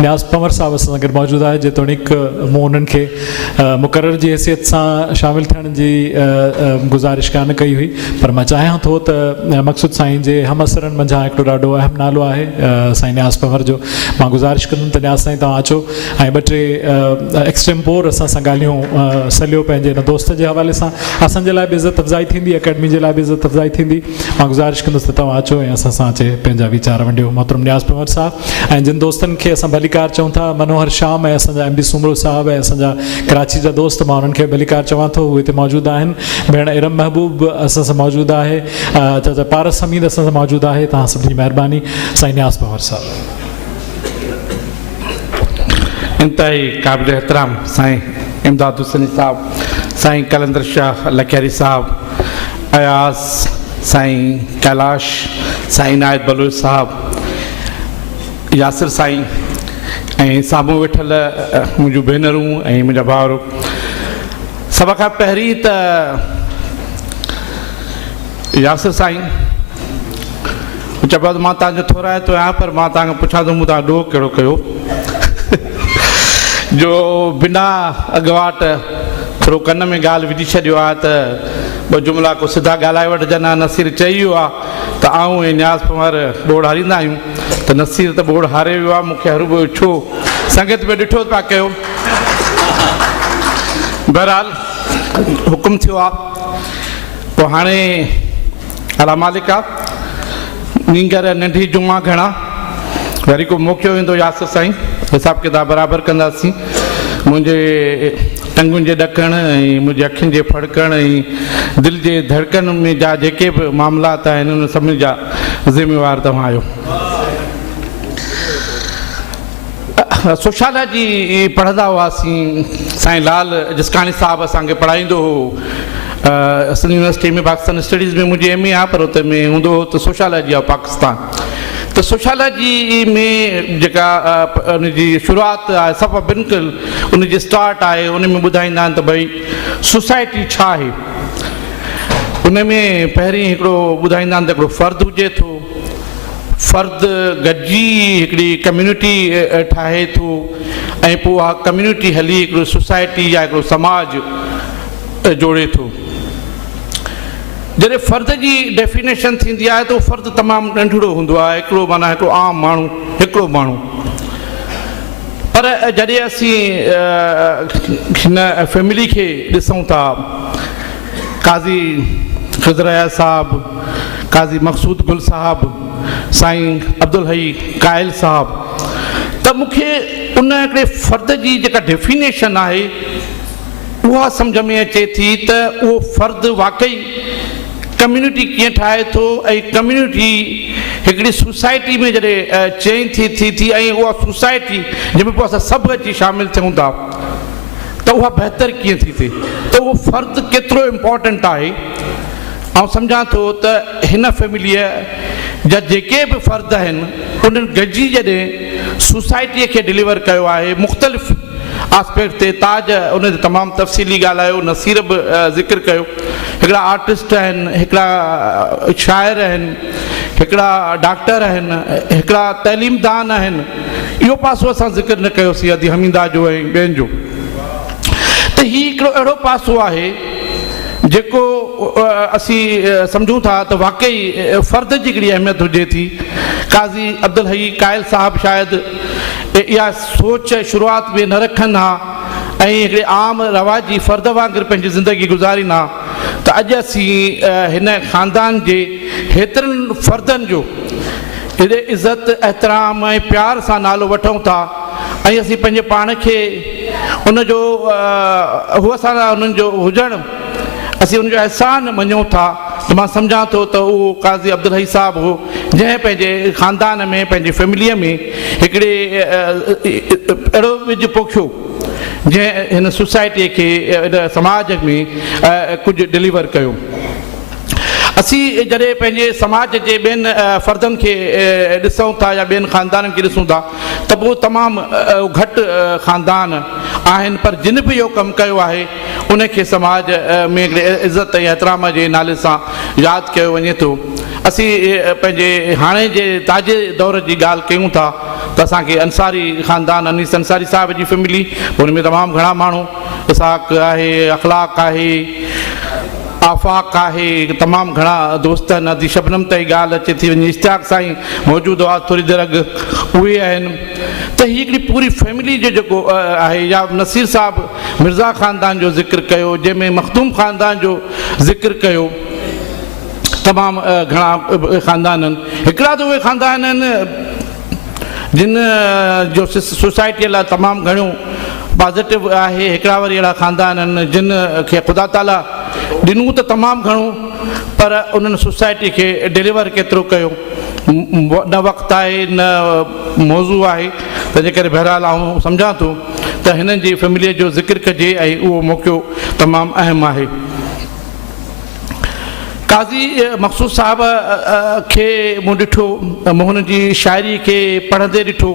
न्याज़ पंवर साहब असां सां गॾु मौजूदु आहे, जेतोणीक मूं उन्हनि खे मुक़रर जी हैसियत सां शामिल थियण जी गुज़ारिश कान कई हुई, पर मां चाहियां थो त मक़सूद साईं जे हम असरनि मंझां हिकिड़ो ॾाढो अहम नालो आहे साईं न्याज़ पंवर जो। मां गुज़ारिश कंदुमि त न्याज़ साईं तव्हां अचो ऐं ॿ टे एक्सटेम्पोर असां सां ॻाल्हियूं सलियो पंहिंजे हिन दोस्त जे हवाले सां। असांजे लाइ बि इज़त अफ़ज़ाई थींदी, अकेडमी जे लाइ बि इज़त अफ़ज़ाई थींदी। मां गुज़ारिश कंदुसि त तव्हां अचो ऐं असां सां अचे पंहिंजा वीचार वंडियो। मोहतरम न्याज़ पंवर साहब ऐं जिन दोस्तनि खे असां भलीकार चऊं था, मनोहर श्याम ऐं असांजा MD सुमरो साहब ऐं असांजा कराची जा दोस्त, मां उन्हनि खे भलीकार चवां थो, उहे हिते मौजूदु आहिनि। भेण इरम महबूब असां सां मौजूदु आहे, चाचा पारस हमीद असां सां मौजूदु आहे। तव्हां सभिनी जी महिरबानी। साईं न्याज़ पंवर साहब। इंतहाई क़ाबिल एहतराम साईं इमदाद हुसैनी साहब, साईं कलंदर शाह लखियारी साहब, अयास साईं कैलाश, साईं नायद बलोच साहब, यासिर साईं ऐं साम्हूं वेठल मुंहिंजूं भेनरूं ऐं मुंहिंजा भाउर। सभ खां पहिरीं त यासिर साईं चइबो मां तव्हांजो थोराए थो आहियां, पर मां तव्हांखां पुछां थो मूं तव्हां ॾोह कहिड़ो कयो जो बिना अॻुवाट थोरो कन में ॻाल्हि विझी छॾियो आहे त ॿ जुमिला को सिधा ॻाल्हाए वठिजनि। नसीर चई वियो आहे त आऊं ऐं न्याज़ पंवर ॿोड़ हारींदा आहियूं, त नसीर त ॿोड़ हारे वियो आहे। मूंखे हर ॿियो छो संगत में ॾिठो पिया कयो। बहरहाल हुकुम थियो आहे, पोइ हाणे अला मालिक आहे नींगर नंढी जुमा घणा, वरी को मौक़ो ईंदो यासिर साईं हिसाब किताब बराबरि कंदासीं। मुंहिंजे टंगुनि जे ॾकण ऐं मुंहिंजे अखियुनि जे फड़कण ऐं दिलि जे धड़कन में जा जेके बि मामलात आहिनि उन सभिनी जा ज़िम्मेवार तव्हां आहियो। सोशालॉजी पढ़ंदा हुआसीं, साईं लाल जिसकानी साहब असांखे पढ़ाईंदो हो। असली यूनिवर्सिटी में पाकिस्तान स्टडीज़ में मुंहिंजी MA आहे, पर उते में हूंदो हो त सोशालॉजी आहे पाकिस्तान। त सोशालॉजी में जेका उनजी शुरूआति आहे सफ़ा बिल्कुलु उनजी स्टार्ट आहे, उन में ॿुधाईंदा आहिनि त भई सोसाइटी छा आहे। उन में पहिरीं हिकिड़ो ॿुधाईंदा आहिनि त हिकिड़ो फ़र्दु हुजे थो, फ़र्दु गॾिजी हिकिड़ी कम्यूनिटी ठाहे थो ऐं पोइ उहा कम्यूनिटी हली हिकिड़ो सोसाइटी या हिकिड़ो समाज जोड़े थो। जॾहिं फ़र्द जी डेफिनेशन थींदी आहे त उहो फ़र्दु तमामु नंढिड़ो हूंदो आहे, हिकिड़ो माना हिकिड़ो आम माण्हू, हिकिड़ो माण्हू। पर जॾहिं असीं हिन फैमिली खे ॾिसूं था, काज़ी ख़िज़र साहब, काज़ी मक़सूद गुल साहब, साईं अब्दुल हई कायल साहब, त मूंखे उन हिकिड़े फ़र्द जी जेका डेफिनेशन आहे उहा सम्झ में अचे थी त उहो फ़र्दु वाक़ई कम्यूनिटी कीअं ठाहे थो ऐं कम्यूनिटी हिकिड़ी सोसाइटी में जॾहिं चेंज थी ऐं उहा सोसाइटी जंहिंमें पोइ असां सभु अची शामिलु थियूं था त उहा बहितर कीअं थी थिए, त उहो फ़र्दु केतिरो इम्पोर्टेंट आहे। ऐं सम्झां थो त हिन फैमिलीअ जा जेके बि फ़र्द आहिनि उन्हनि गॾिजी जॾहिं सोसाइटीअ खे डिलीवर कयो आहे मुख़्तलिफ़ आस्पेक्ट ते। ताज उन ते तमामु तफ़सीली ॻाल्हायो, नसीर बि ज़िक्र कयो। हिकिड़ा आर्टिस्ट आहिनि, हिकिड़ा शाइर आहिनि, हिकिड़ा डॉक्टर आहिनि, हिकिड़ा तइलीमदान आहिनि। इहो पासो असां ज़िक्र न कयोसीं अदी हमीदा जो ऐं ॿियनि जो। त हीउ हिकिड़ो अहिड़ो पासो आहे जेको असीं सम्झूं था त वाक़ई फ़र्द जी हिकिड़ी अहमियत हुजे थी। काज़ी अब्दुल हई कायल साहब शायदि इहा सोच शुरूआति में न रखनि हा ऐं हिकिड़े आम रवाजी फ़र्द वांगुरु पंहिंजी ज़िंदगी गुज़ारीनि हा, त अॼु असीं हिन ख़ानदान जे हेतिरनि फ़र्दनि जो हेॾे इज़त एतिराम ऐं प्यार सां नालो वठूं था ऐं असीं पंहिंजे पाण खे उनजो हूअ सां उन्हनि जो हुजणु असीं उनजो अहसान मञूं था। त मां सम्झां थो त उहो काज़ी अब्दुल हई साहब हो जंहिं पंहिंजे ख़ानदान में पंहिंजे फैमिलीअ में हिकिड़े अहिड़ो विझ पोखियो जंहिं हिन सोसाइटीअ खे हिन समाज में कुझु डिलीवर कयो। असीं जॾहिं पंहिंजे समाज जे ॿियनि फ़र्दनि खे ॾिसूं था या ॿियनि ख़ानदाननि खे ॾिसूं था त पोइ तमामु घटि ख़ानदान आहिनि, पर जिन बि इहो कमु कयो आहे उनखे समाज में हिकिड़े इज़त ऐं एतिराम जे नाले सां यादि कयो वञे थो। असीं पंहिंजे हाणे जे ताज़े दौर जी ॻाल्हि कयूं था त असांखे अंसारी ख़ानदान, अनीस अंसारी साहिब जी फैमिली, हुन में तमामु घणा माण्हू, इसाक आहे, अख़लाक आहे, आफ़ाक़ आहे, तमामु घणा दोस्त आहिनि। अदी शबनम ताईं ॻाल्हि अचे थी वञे, इश्तियाक साईं मौजूदु हुआ थोरी देरि अॻु, उहे आहिनि। त हीअ हिकिड़ी पूरी फैमिली जो जेको आहे, या नसीर साहिबु मिर्ज़ा ख़ानदान जो ज़िक्र कयो, जंहिंमें मखदूम ख़ानदान जो ज़िक्र कयो, तमामु घणा ख़ानदान आहिनि। हिकिड़ा त उहे ख़ानदान आहिनि जिन जो सोसाइटीअ लाइ तमामु घणियूं पॉज़िटिव आहे, हिकिड़ा वरी अहिड़ा ख़ानदान आहिनि जिन खे ख़ुदा ताला ॾिनूं त तमामु घणो, पर उन्हनि सोसाइटी खे डिलीवर केतिरो कयो न वक़्तु आहे न मौज़ू आहे। तंहिंजे करे बहरहाल आउं सम्झां थो त हिननि जी फैमिलीअ जो ज़िक्र कजे ऐं उहो मौक़ो तमामु अहम आहे। काज़ी मक़सूद साहिब खे मूं ॾिठो, मूं हुन जी शाइरी खे पढ़ंदे ॾिठो,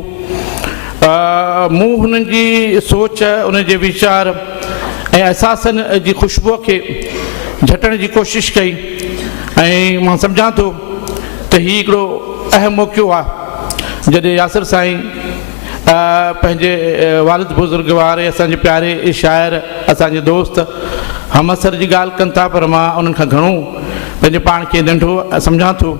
मूं हुननि जी सोच, उन जे वीचार ऐं अहसासनि जी ख़ुशबूअ खे झटण जी कोशिशि कई, ऐं मां सम्झां थो त हीउ हिकिड़ो अहम मौक़ो आहे जॾहिं यासिर साईं पंहिंजे वालिद बुज़ुर्ग वारे असांजे प्यारे शाइर, असांजे दोस्त हमअसर जी ॻाल्हि कनि था, पर मां उन्हनि खां घणो पंहिंजे पाण खे नंढो सम्झां थो,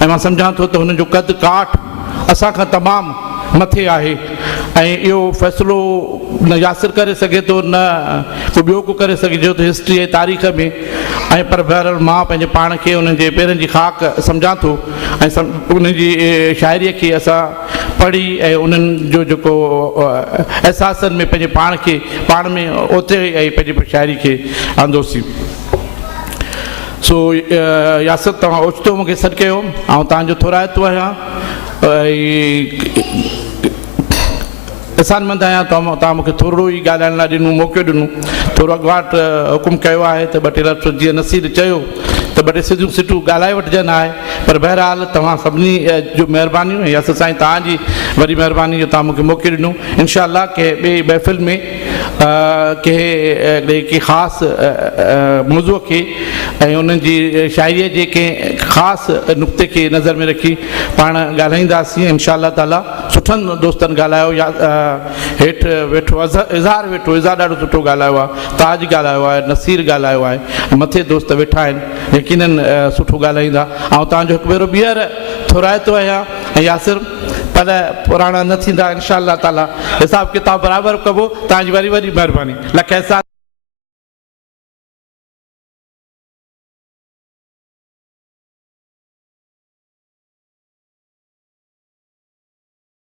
ऐं मां सम्झां थो त हुननि जो कद काठ असांखां तमामु मथे आहे, ऐं इहो फ़ैसिलो न यासिर करे सघे थो, न को ॿियो को करे सघिजे थो हिस्ट्री ऐं तारीख़ में, ऐं पर बहरहाल मां पंहिंजे पाण खे उन्हनि जे पेरनि जी खाक सम्झां थो, ऐं उन्हनि जी शाइरीअ खे असां पढ़ी ऐं उन्हनि जो जेको अहसासनि में पंहिंजे पाण खे पाण में ओतिरे ऐं पंहिंजी शाइरी खे आंदोसीं। सो यासिर तव्हां ओचितो मूंखे सॾु कयो, ऐं तव्हांजो थोराइतो आहियां, अहसानमंद आहियां। तव्हां मूंखे थोरो ई ॻाल्हाइण लाइ ॾिनो, मौक़ो ॾिनो, थोरो अॻुवाट हुकुम कयो आहे त ॿ टे लफ़्ज़ जीअं नसीर चयो त ॿ टे सिधियूं सिटियूं ॻाल्हाए वठिजनि आहे, पर बहरहाल तव्हां सभिनी जो महिरबानी, ऐं यासिर साईं तव्हांजी वरी महिरबानी जो तव्हां मूंखे मौक़ो ॾिनो। इनशा अल्लाह कंहिं ॿिए महफ़िल में कंहिं ख़ासि मौज़ूअ खे ऐं उन्हनि जी शाइरीअ जे कंहिं ख़ासि नुक़्ते खे नज़र में रखी पाण ॻाल्हाईंदासीं इनशा अल्लाह ताला। सुठनि दोस्तनि ॻाल्हायो, या हेठि वेठो इज़हार वेठो, इज़हार ॾाढो सुठो ॻाल्हायो आहे, ताज ॻाल्हायो आहे, नसीर ॻाल्हायो आहे, मथे दोस्त वेठा आहिनि, यकीनन सुठो ॻाल्हाईंदा। ऐं तव्हांजो हिकु भेरो ॿीहर थोराइतो आहियां, ऐं यासिर पर पुराणा न थींदा, इनशा अल्लाह ताला हिसाब किताब बराबरि कबो। तव्हांजी वरी वरी महिरबानी, लख एहसान।